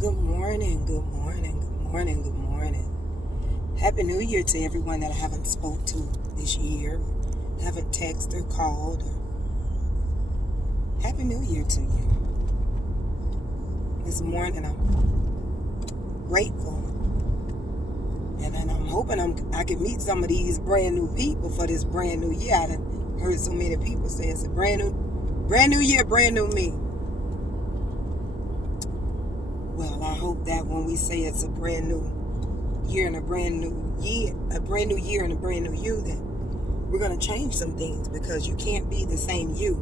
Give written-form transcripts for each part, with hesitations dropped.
Good morning, good morning, good morning, good morning. Happy New Year to everyone that I haven't spoke to this year, haven't texted or called. Happy New Year to you. This morning I'm grateful, and I'm hoping I can meet some of these brand new people for this brand new year. I done heard so many people say it's a brand new year, brand new me. Well, I hope that when we say it's a brand new year and a brand new year and a brand new you, that we're going to change some things, because you can't be the same you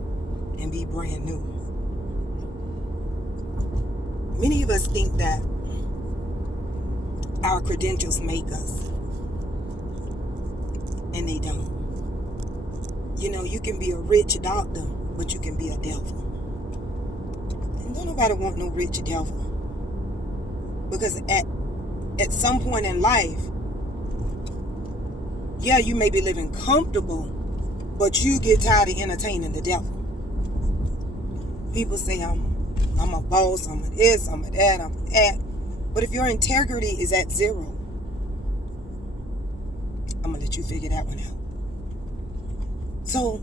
and be brand new. Many of us think that our credentials make us, and they don't. You know, you can be a rich doctor, but you can be a devil. And don't nobody want no rich devil. Because at some point in life, yeah, you may be living comfortable, but you get tired of entertaining the devil. People say, I'm a boss, I'm a this, I'm a that, I'm a that. But if your integrity is at zero, I'm going to let you figure that one out. So,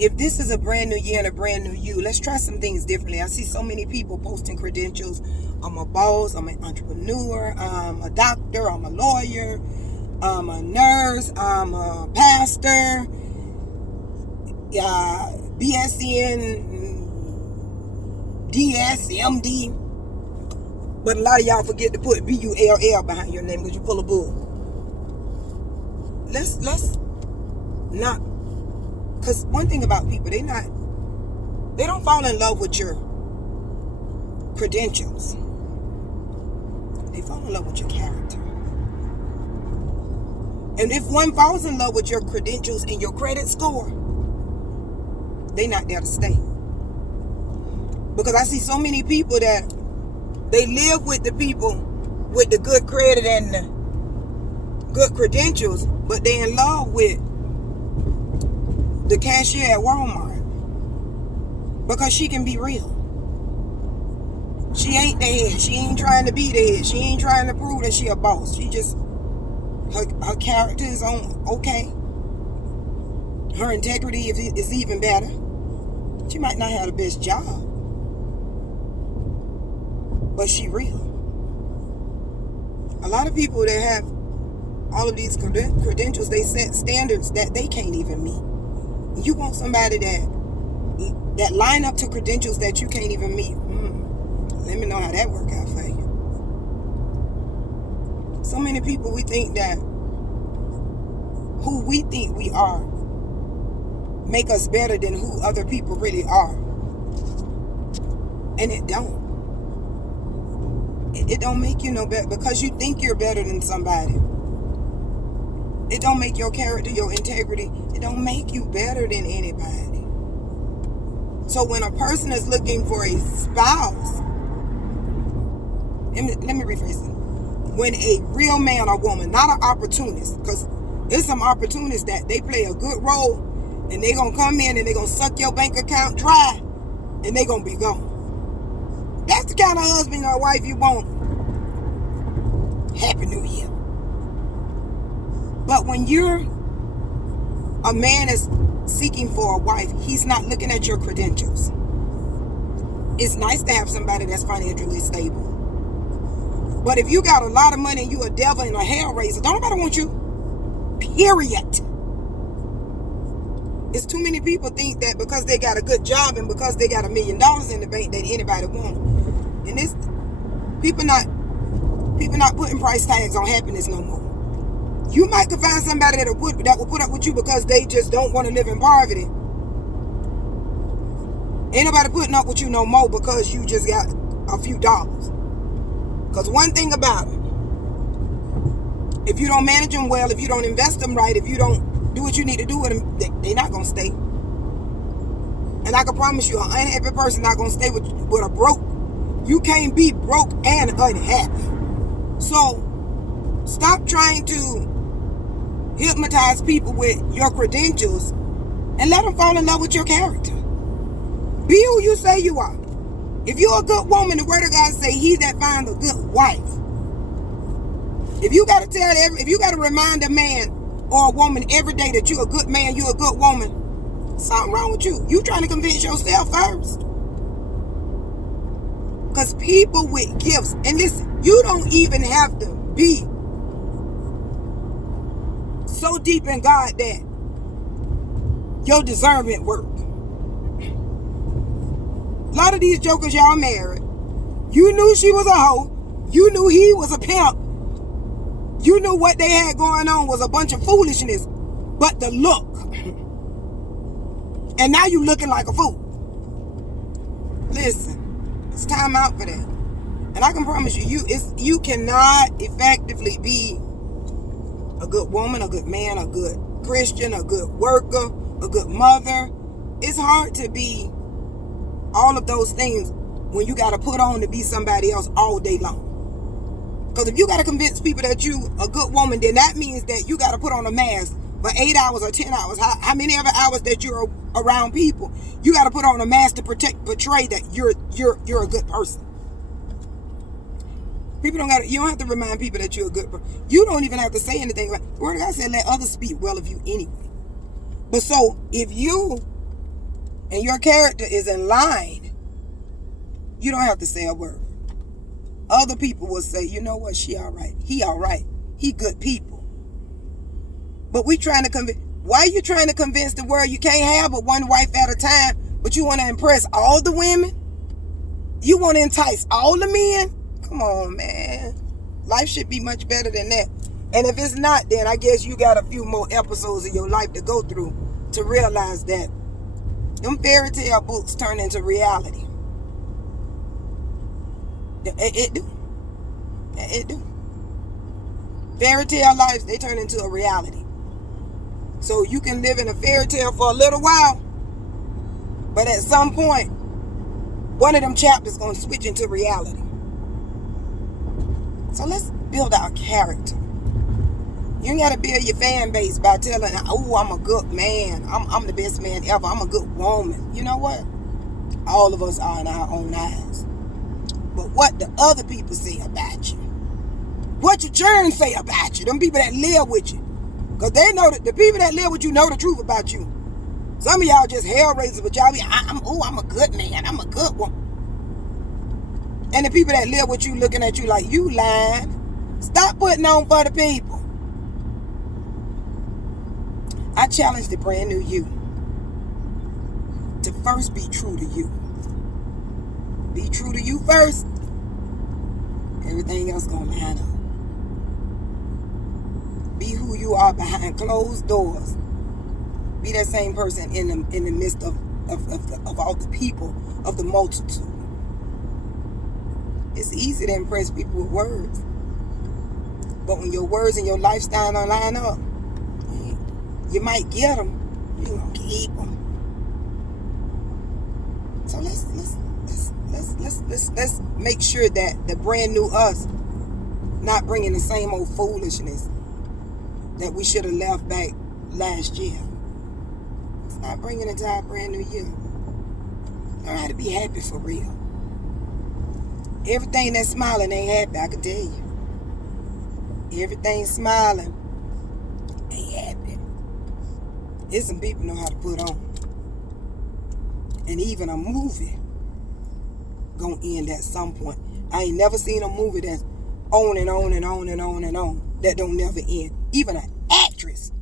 if this is a brand new year and a brand new you, let's try some things differently. I see so many people posting credentials. I'm a boss, I'm an entrepreneur, I'm a doctor, I'm a lawyer, I'm a nurse, I'm a pastor, BSN, DS, MD. But a lot of y'all forget to put BULL behind your name because you full of bull. Let's not. Because one thing about people, they don't fall in love with your credentials. They fall in love with your character. And if one falls in love with your credentials and your credit score, they not there to stay. Because I see so many people that they live with the people with the good credit and the good credentials, but they in love with the cashier at Walmart, because she can be real. She ain't the head. She ain't trying to be the head. She ain't trying to prove that she a boss. She just, her character is on okay. Her integrity is even better. She might not have the best job, but she real. A lot of people that have all of these credentials, they set standards that they can't even meet. You want somebody that line up to credentials that you can't even meet. Let me know how that work out for you. So many people, we think that who we think we are make us better than who other people really are. And it don't. It don't make you no better because you think you're better than somebody. It don't make your character, your integrity, it don't make you better than anybody. So when a person is looking for a spouse, let me rephrase it. When a real man or woman, not an opportunist, because there's some opportunists that they play a good role and they're going to come in and they're going to suck your bank account dry and they're going to be gone. That's the kind of husband or wife you want. Happy New Year. But when a man is seeking for a wife, he's not looking at your credentials. It's nice to have somebody that's financially stable. But if you got a lot of money and you a devil and a hell raiser, don't nobody want you. Period. It's too many people think that because they got a good job and because they got $1 million in the bank that anybody want. And this people not putting price tags on happiness no more. You might could find somebody that will put up with you because they just don't want to live in poverty. Ain't nobody putting up with you no more because you just got a few dollars. Because one thing about it, if you don't manage them well, if you don't invest them right, if you don't do what you need to do with them, they're not going to stay. And I can promise you, an unhappy person not going to stay with a broke. You can't be broke and unhappy. So, stop trying to hypnotize people with your credentials and let them fall in love with your character. Be who you say you are. If you're a good woman, the word of God say, he that finds a good wife. If you got to if you got to remind a man or a woman every day that you're a good man, you're a good woman, something wrong with you. You trying to convince yourself first. Because people with gifts, and listen, you don't even have to be so deep in God that your discernment work. A lot of these jokers y'all married, you knew she was a hoe, you knew he was a pimp, you knew what they had going on was a bunch of foolishness, but the look, and now you looking like a fool. Listen, it's time out for that. And I can promise you, you cannot effectively be a good woman, a good man, a good Christian, a good worker, a good mother. It's hard to be all of those things when you got to put on to be somebody else all day long. Because if you got to convince people that you a good woman, then that means that you got to put on a mask for 8 hours or 10 hours. How many other hours that you're around people, you got to put on a mask to portray that you're a good person. People you don't have to remind people that you're a good person. You don't even have to say anything. The word of God said, let others speak well of you anyway. But so if you and your character is in line, you don't have to say a word. Other people will say, you know what, she all right. He all right. He good people. But we trying to convince. Why are you trying to convince the world you can't have but one wife at a time, but you want to impress all the women? You want to entice all the men? Come on, man. Life should be much better than that. And if it's not, then I guess you got a few more episodes of your life to go through to realize that them fairy tale books turn into reality. It do. It do. Fairy tale lives, they turn into a reality. So you can live in a fairy tale for a little while, but at some point, one of them chapters is going to switch into reality. So let's build our character. You ain't got to build your fan base by telling, oh, I'm a good man. I'm the best man ever. I'm a good woman. You know what? All of us are in our own eyes. But what the other people say about you, what your children say about you, them people that live with you, because they know that the people that live with you know the truth about you. Some of y'all just hell raisers, but y'all be, I'm a good man. I'm a good woman. And the people that live with you looking at you like you lying. Stop putting on for the people. I challenge the brand new you to first be true to you. Be true to you first. Everything else gonna line up. Be who you are behind closed doors. Be that same person in the midst of all the people, of the multitude. It's easy to impress people with words. But when your words and your lifestyle don't line up, you might get them. You gonna keep them. So let's make sure that the brand new us not bringing the same old foolishness that we should have left back last year. Let's not bringing it to our brand new year. Learn how to be happy for real. Everything that's smiling ain't happy, I can tell you. Everything smiling ain't happy. There's some people know how to put on. And even a movie gonna end at some point. I ain't never seen a movie that's on and on and on and on and on that don't never end. Even an actress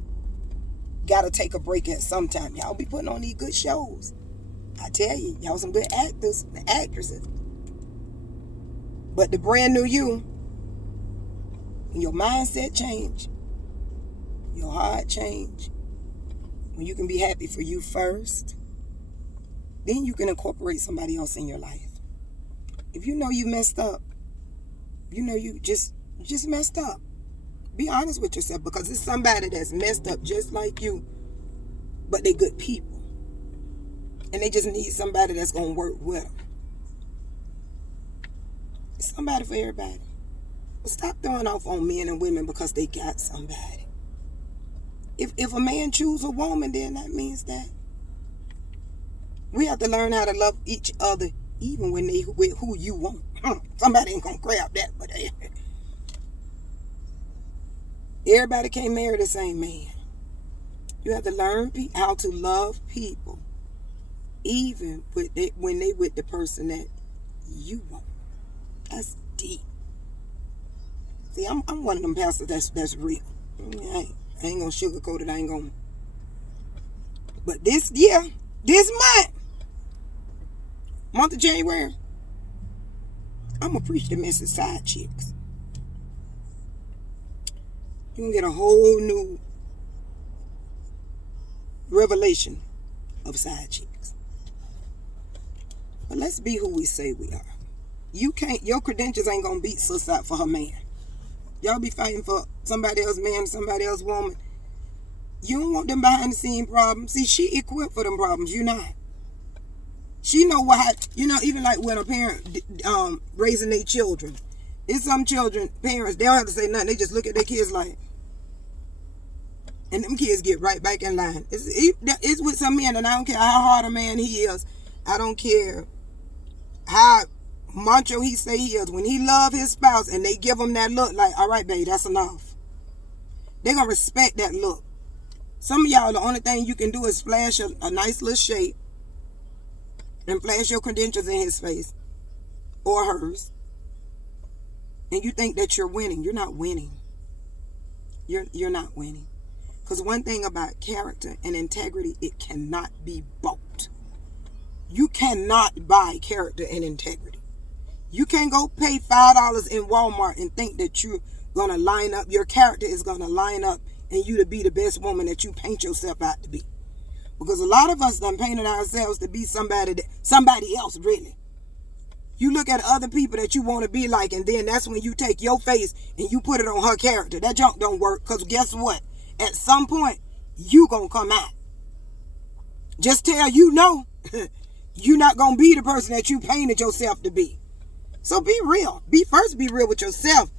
gotta take a break at some time. Y'all be putting on these good shows. I tell you, y'all some good actors and actresses. But the brand new you, when your mindset change, your heart change, when you can be happy for you first, then you can incorporate somebody else in your life. If you know you messed up, you know you just messed up. Be honest with yourself, because it's somebody that's messed up just like you, but they good people. And they just need somebody that's going to work with them. It's somebody for everybody. But stop throwing off on men and women because they got somebody. If a man choose a woman, then that means that we have to learn how to love each other even when they with who you want. Somebody ain't gonna grab that, but everybody can't marry the same man. You have to learn how to love people, even when they with the person that you want. That's deep. See, I'm one of them pastors that's real. I ain't gonna sugarcoat it. I ain't gonna. But this month of January, I'm gonna preach the message side chicks. You're gonna get a whole new revelation of side chicks. But let's be who we say we are. Your credentials ain't gonna beat sis out for her man. Y'all be fighting for somebody else's man, somebody else's woman. You don't want them behind the scene problems. See, she equipped for them problems. You not. She know what, even like when a parent raising their children. It's some children, parents, they don't have to say nothing. They just look at their kids like, and them kids get right back in line. It's with some men, and I don't care how hard a man he is. I don't care how macho he say he is. When he love his spouse and they give him that look like, all right, babe, that's enough. They're going to respect that look. Some of y'all, the only thing you can do is flash a nice little shape and flash your credentials in his face or hers. And you think that you're winning. You're not winning. You're not winning. Because one thing about character and integrity, it cannot be bought. You cannot buy character and integrity. You can't go pay $5 in Walmart and think that you're going to line up. Your character is going to line up and you to be the best woman that you paint yourself out to be. Because a lot of us done painted ourselves to be somebody else, really. You look at other people that you want to be like, and then that's when you take your face and you put it on her character. That junk don't work, because guess what? At some point, you going to come out. Just tell you're not going to be the person that you painted yourself to be. So be real. Be real with yourself.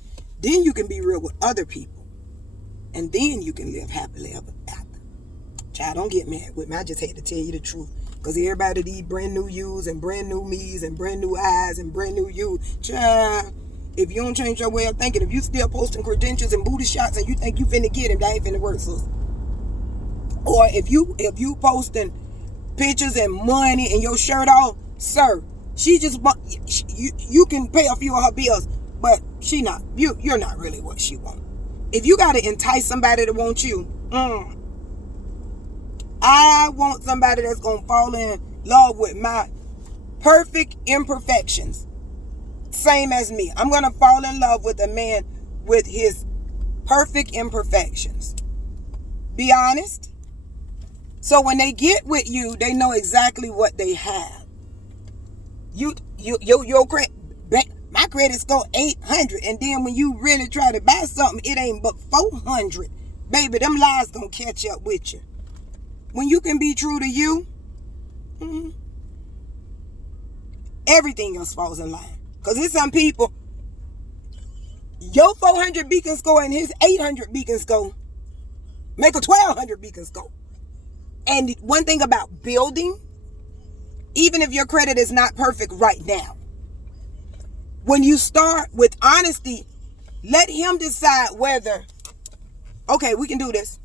Then you can be real with other people. And then you can live happily ever after. Child, don't get mad with me. I just hate to tell you the truth. Because everybody need brand new yous and brand new me's and brand new eyes and brand new you. Child, if you don't change your way of thinking, if you still posting credentials and booty shots and you think you finna get him, that ain't finna work, sis. Or if you posting pictures and money and your shirt off, sir, you can pay a few of her bills, but you're not really what she wants. If you gotta entice somebody to want you, I want somebody that's gonna fall in love with my perfect imperfections. Same as me. I'm gonna fall in love with a man with his perfect imperfections. Be honest. So when they get with you, they know exactly what they have. My credit score 800, and then when you really try to buy something, it ain't but 400. Baby, them lies gonna catch up with you. When you can be true to you, everything else falls in line. Because there's some people, your 400 beacon score and his 800 beacon score make a 1200 beacon score. And one thing about building, even if your credit is not perfect right now, when you start with honesty, let him decide whether, okay, we can do this.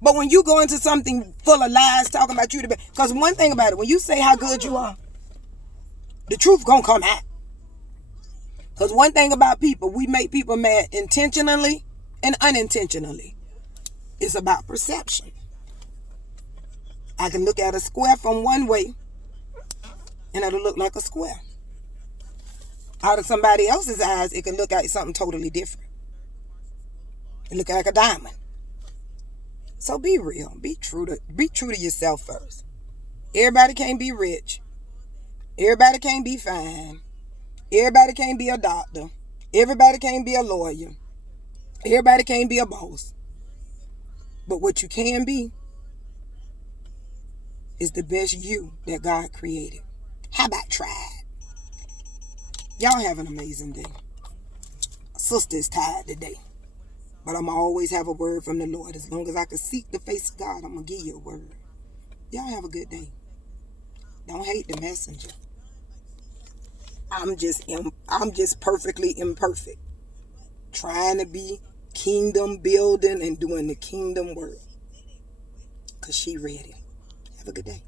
But when you go into something full of lies, talking about you, because one thing about it, when you say how good you are, the truth gonna come out. Because one thing about people, we make people mad intentionally and unintentionally. It's about perception. I can look at a square from one way, and it'll look like a square. Out of somebody else's eyes, it can look like something totally different. It look like a diamond. So be real. Be true to yourself first. Everybody can't be rich. Everybody can't be fine. Everybody can't be a doctor. Everybody can't be a lawyer. Everybody can't be a boss. But what you can be is the best you that God created. How about try it? Y'all have an amazing day. Sister is tired today. But I'm going to always have a word from the Lord. As long as I can seek the face of God, I'm going to give you a word. Y'all have a good day. Don't hate the messenger. I'm just perfectly imperfect, trying to be kingdom building and doing the kingdom work. Cause she ready. Have a good day.